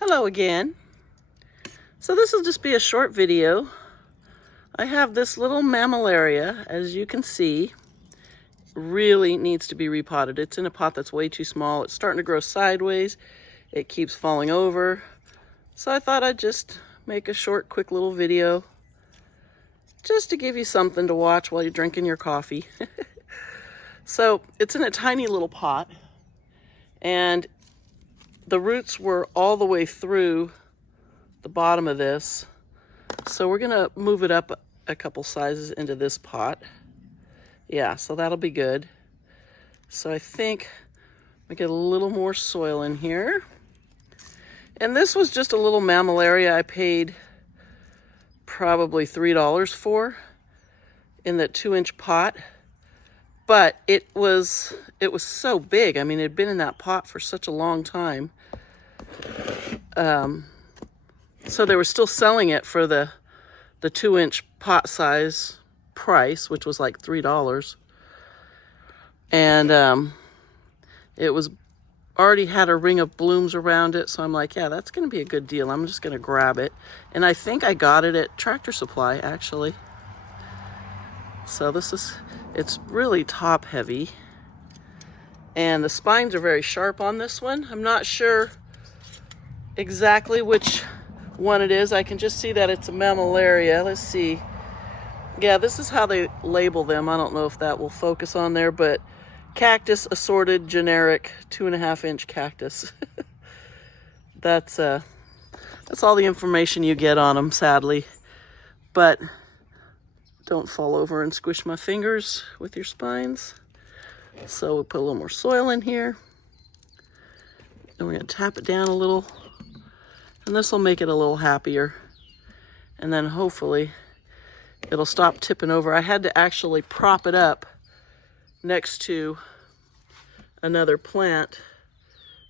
Hello again. So this will just be a short video. I have this little mammillaria, as you can see, really needs to be repotted. It's in a pot that's way too small. It's starting to grow sideways. It keeps falling over. So I thought I'd just make a short, quick little video just to give you something to watch while you're drinking your coffee. So it's in a tiny little pot, and the roots were all the way through the bottom of this. So we're gonna move it up a couple sizes into this pot. Yeah, so that'll be good. So I think we get a little more soil in here. And this was just a little mammillaria I paid probably $3 for in that 2-inch pot. But it was so big. I mean, it had been in that pot for such a long time. So they were still selling it for the 2-inch pot size price, which was like $3. And it was already had a ring of blooms around it. So I'm like, yeah, that's going to be a good deal. I'm just going to grab it. And I think I got it at Tractor Supply, actually. So it's really top heavy. And the spines are very sharp on this one. I'm not sure exactly which one it is. I can just see that it's a mammillaria. Let's see. Yeah, this is how they label them. I don't know if that will focus on there, but cactus, assorted, generic, 2.5-inch cactus. That's all the information you get on them, sadly. But don't fall over and squish my fingers with your spines. So we'll put a little more soil in here. And we're gonna tap it down a little. And this will make it a little happier. And then hopefully it'll stop tipping over. I had to actually prop it up next to another plant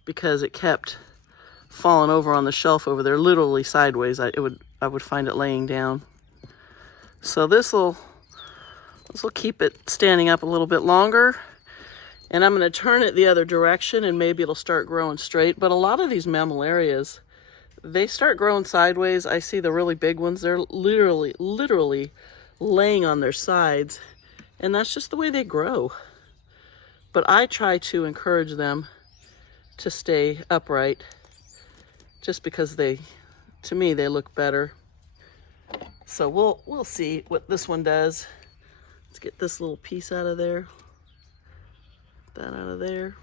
because it kept falling over on the shelf over there, literally sideways. I would find it laying down. So this will keep it standing up a little bit longer. And I'm going to turn it the other direction and maybe it'll start growing straight. But a lot of these mammillarias, they start growing sideways. I see the really big ones, they're literally laying on their sides. And that's just the way they grow. But I try to encourage them to stay upright just because to me, they look better. So we'll see what this one does. Let's get this little piece out of there. That out of there.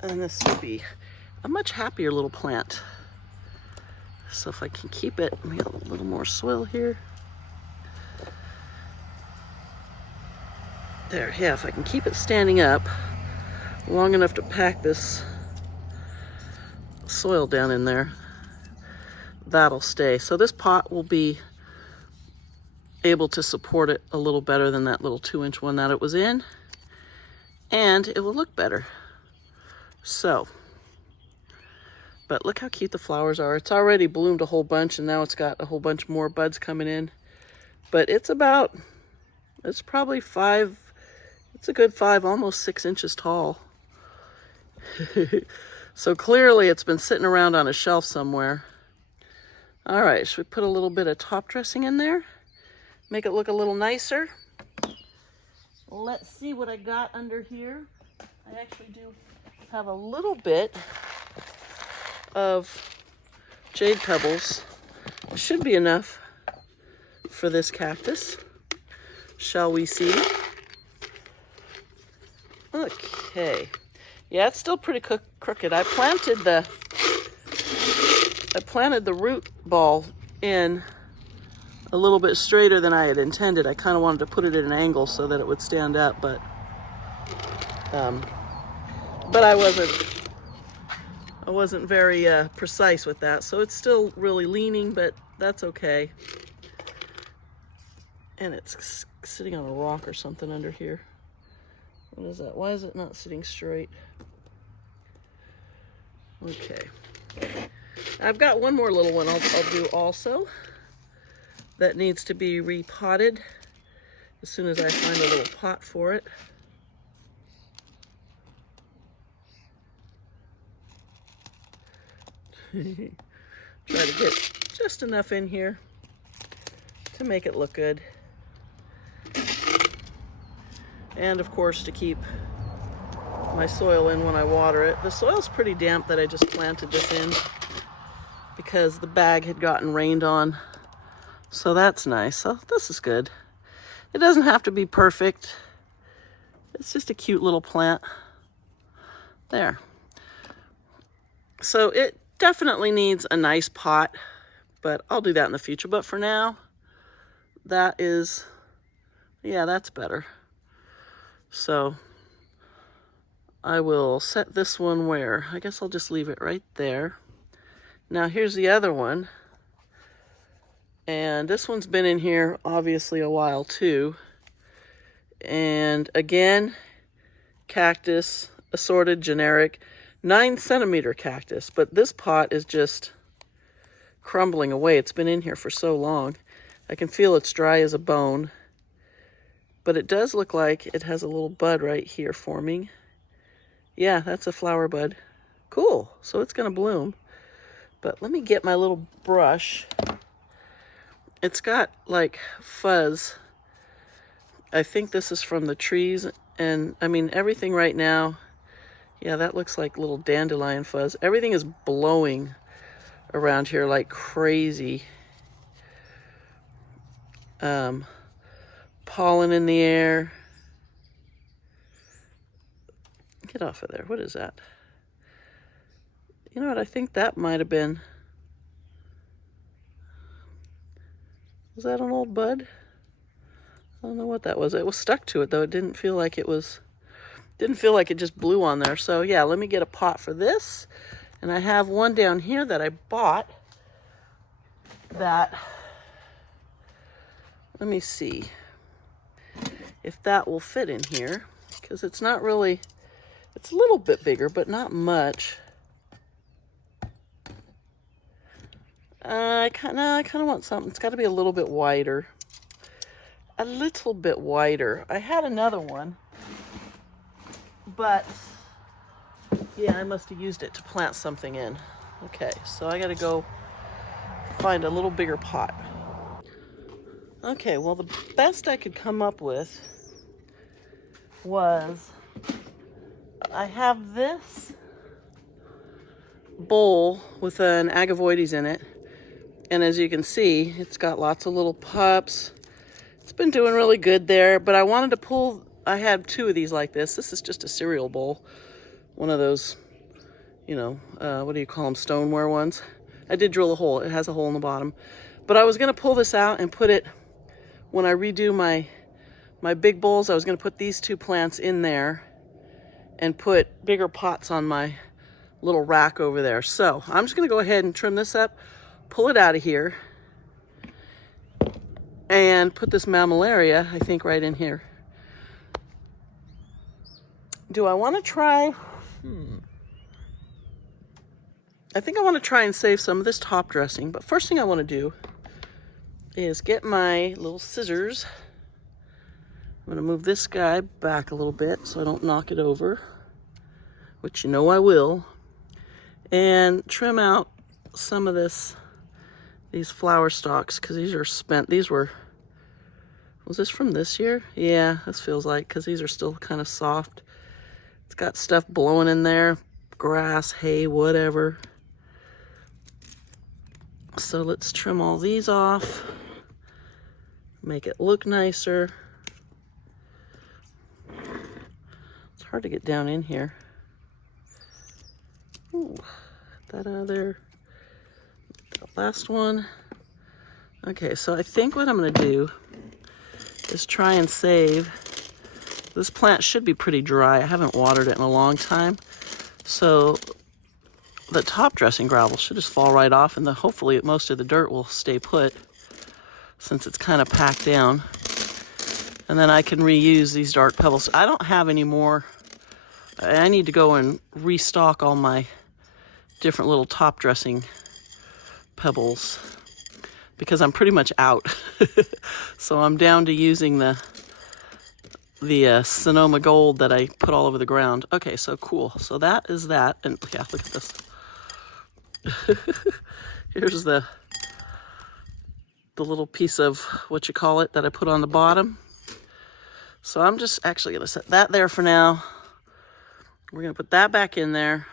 And this will be a much happier little plant. So if I can keep it, we got a little more soil here. There, yeah, if I can keep it standing up long enough to pack this soil down in there, that'll stay. So this pot will be able to support it a little better than that little 2-inch one that it was in, and it will look better. So, but look how cute the flowers are. It's already bloomed a whole bunch, and now it's got a whole bunch more buds coming in. But it's probably it's a good 5, almost 6 inches tall. So clearly it's been sitting around on a shelf somewhere. All right, should we put a little bit of top dressing in there? Make it look a little nicer. Let's see what I got under here. I actually do have a little bit of jade pebbles. It should be enough for this cactus. Shall we see? Okay. Yeah, it's still pretty crooked. I planted the root ball in a little bit straighter than I had intended. I kind of wanted to put it at an angle so that it would stand up, but I wasn't very precise with that. So it's still really leaning, but that's okay. And it's sitting on a rock or something under here. What is that? Why is it not sitting straight? Okay. I've got one more little one I'll do also that needs to be repotted as soon as I find a little pot for it. Try to get just enough in here to make it look good. And of course to keep my soil in when I water it. The soil's pretty damp that I just planted this in because the bag had gotten rained on. So that's nice. So this is good. It doesn't have to be perfect. It's just a cute little plant. There. So it definitely needs a nice pot, but I'll do that in the future. But for now, that is, yeah, that's better. So I will set this one where? I guess I'll just leave it right there. Now here's the other one. And this one's been in here obviously a while too. And again, cactus, assorted, generic, 9-centimeter cactus. But this pot is just crumbling away. It's been in here for so long. I can feel it's dry as a bone. But it does look like it has a little bud right here forming. Yeah, that's a flower bud. Cool, so it's gonna bloom. But let me get my little brush. It's got like fuzz. I think this is from the trees. And I mean, everything right now, yeah, that looks like little dandelion fuzz. Everything is blowing around here like crazy. Pollen in the air. Get off of there. What is that? You know what? I think that might have been. Was that an old bud? I don't know what that was. It was stuck to it though. It didn't feel like it was. Didn't feel like it just blew on there. So yeah, let me get a pot for this. And I have one down here that I bought. That. Let me see if that will fit in here, because it's not really, it's a little bit bigger, but not much. I kind of want something. It's got to be a little bit wider. A little bit wider. I had another one, but yeah, I must have used it to plant something in. Okay, so I got to go find a little bigger pot. Okay, well, the best I could come up with was I have this bowl with an agavoides in it, and as you can see, it's got lots of little pups. It's been doing really good there, but I wanted to pull, I had 2 of these like this. This is just a cereal bowl, one of those, you know, what do you call them, stoneware ones. I did drill a hole. It has a hole in the bottom, but I was going to pull this out and put it, when I redo my big bowls, I was going to put these 2 plants in there and put bigger pots on my little rack over there. So I'm just going to go ahead and trim this up, pull it out of here, and put this mammillaria, I think, right in here. Do I want to try? I think I want to try and save some of this top dressing, but first thing I want to do is get my little scissors. I'm going to move this guy back a little bit so I don't knock it over, which you know I will, and trim out some of these flower stalks, because these are spent. These were, was this from this year? Yeah, this feels like, because these are still kind of soft. It's got stuff blowing in there, grass, hay, whatever. So let's trim all these off, make it look nicer. It's hard to get down in here. Ooh, get that out of there. The last one. Okay, so I think what I'm going to do is try and save. This plant should be pretty dry. I haven't watered it in a long time. So the top dressing gravel should just fall right off, and hopefully most of the dirt will stay put since it's kind of packed down. And then I can reuse these dark pebbles. I don't have any more. I need to go and restock all my different little top dressing pebbles because I'm pretty much out. So I'm down to using the Sonoma Gold that I put all over the ground. Okay, so cool. So that is that. And yeah, look at this. Here's the little piece of what you call it that I put on the bottom. So I'm just actually going to set that there for now. We're going to put that back in there.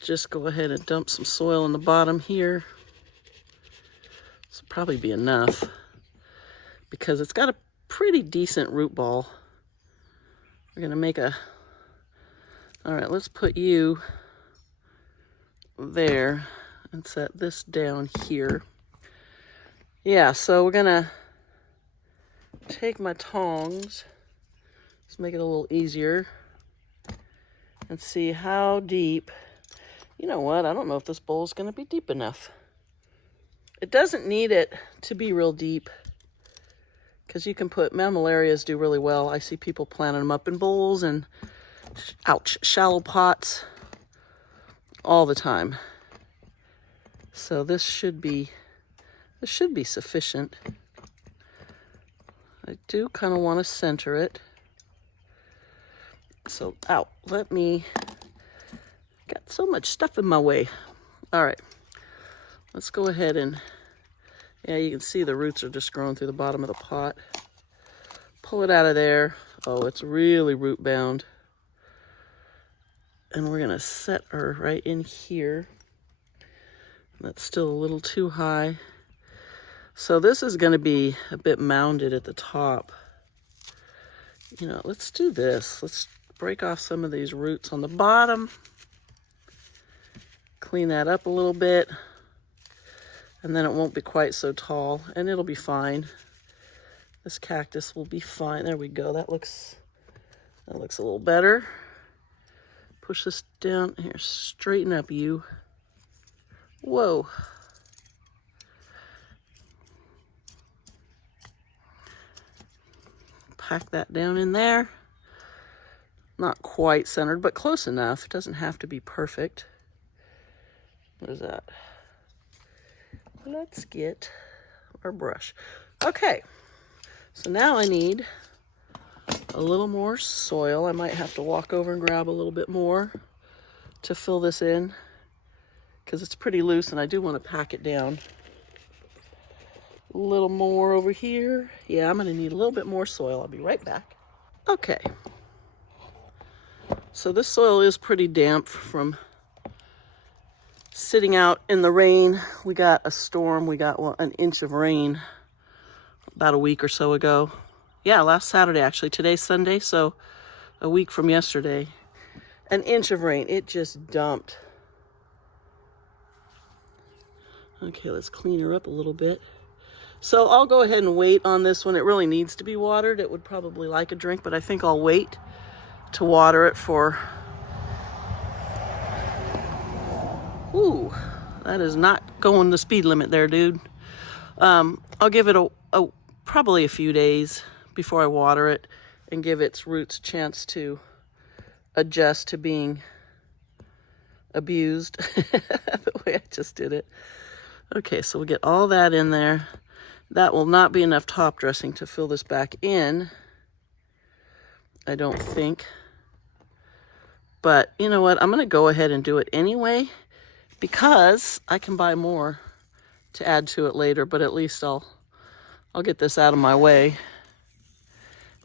Just go ahead and dump some soil in the bottom here. This will probably be enough because it's got a pretty decent root ball. We're going to make a... All right, let's put you there and set this down here. Yeah, so we're going to take my tongs. Let's make it a little easier and see how deep. You know what? I don't know if this bowl is going to be deep enough. It doesn't need it to be real deep because you can put, mammillarias do really well. I see people planting them up in bowls and, ouch, shallow pots all the time. So this should be sufficient. I do kind of want to center it. So, got so much stuff in my way. All right, let's go ahead and, yeah, you can see the roots are just growing through the bottom of the pot. Pull it out of there. Oh, it's really root bound. And we're gonna set her right in here. That's still a little too high. So this is gonna be a bit mounded at the top. You know, let's do this. Let's break off some of these roots on the bottom. Clean that up a little bit. And then it won't be quite so tall and it'll be fine. This cactus will be fine. There we go. That looks a little better. Push this down here. Straighten up, you. Whoa. Pack that down in there. Not quite centered, but close enough. It doesn't have to be perfect. What is that? Let's get our brush. Okay, so now I need a little more soil. I might have to walk over and grab a little bit more to fill this in because it's pretty loose and I do want to pack it down. A little more over here. Yeah, I'm going to need a little bit more soil. I'll be right back. Okay, so this soil is pretty damp from sitting out in the rain. We got a storm. We got an inch of rain about a week or so ago. Yeah, last Saturday actually. Today's Sunday, so a week from yesterday. An inch of rain. It just dumped. Okay, let's clean her up a little bit. So I'll go ahead and wait on this one. It really needs to be watered. It would probably like a drink, but I think I'll wait to water it for... Ooh, that is not going the speed limit there, dude. I'll give it probably a few days before I water it and give its roots a chance to adjust to being abused the way I just did it. Okay, so we'll get all that in there. That will not be enough top dressing to fill this back in, I don't think. But you know what? I'm going to go ahead and do it anyway because I can buy more to add to it later, but at least I'll get this out of my way.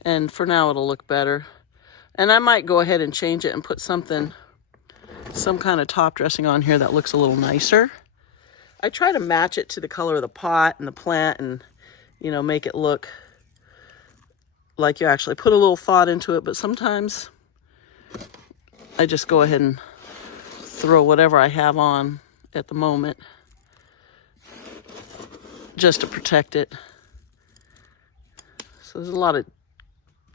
And for now, it'll look better. And I might go ahead and change it and put some kind of top dressing on here that looks a little nicer. I try to match it to the color of the pot and the plant and, you know, make it look like you actually put a little thought into it. But sometimes I just go ahead and throw whatever I have on at the moment just to protect it. So there's a lot of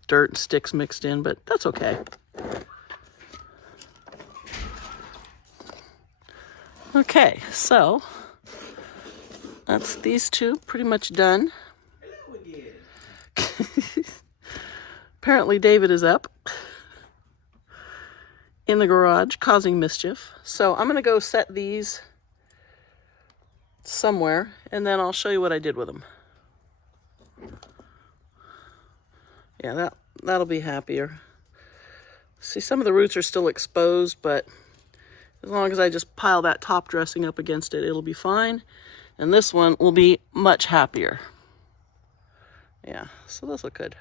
dirt and sticks mixed in, but that's okay. Okay, so that's these two pretty much done. Hello again. Apparently David is up in the garage causing mischief. So I'm going to go set these somewhere and then I'll show you what I did with them. Yeah, that'll be happier. See, some of the roots are still exposed, but As long as I just pile that top dressing up against it, it'll be fine. And this one will be much happier. Yeah, so those look good.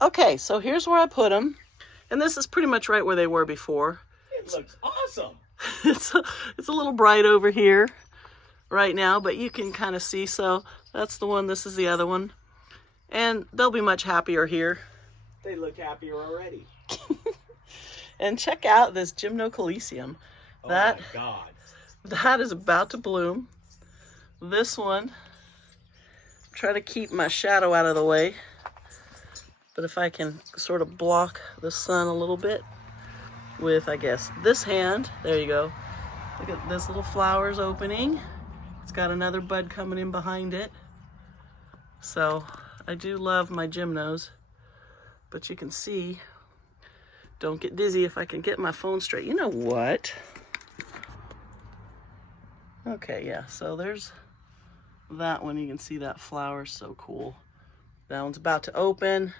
Okay, so here's where I put them. And this is pretty much right where they were before. It looks awesome. It's a little bright over here right now, but you can kind of see. So that's the one, this is the other one. And they'll be much happier here. They look happier already. And check out this Gymnocalycium. Oh my God. That is about to bloom. This one, try to keep my shadow out of the way. But if I can sort of block the sun a little bit with, I guess, this hand, there you go. Look at this little flower's opening. It's got another bud coming in behind it. So I do love my gymnos, but you can see, don't get dizzy if I can get my phone straight. You know what? Okay, yeah, so there's that one. You can see that flower, so cool. That one's about to open.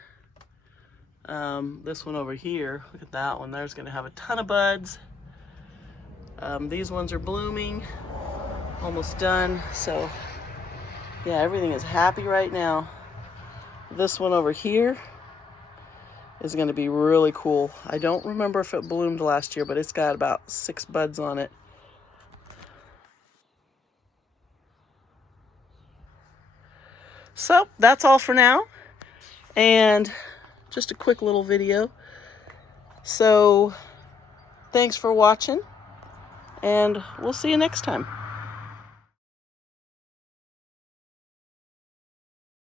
This one over here, look at that one. There's gonna have a ton of buds. These ones are blooming, almost done. So yeah, everything is happy right now. This one over here is gonna be really cool. I don't remember if it bloomed last year, but it's got about 6 buds on it. So that's all for now. And just a quick little video. So thanks for watching, and we'll see you next time.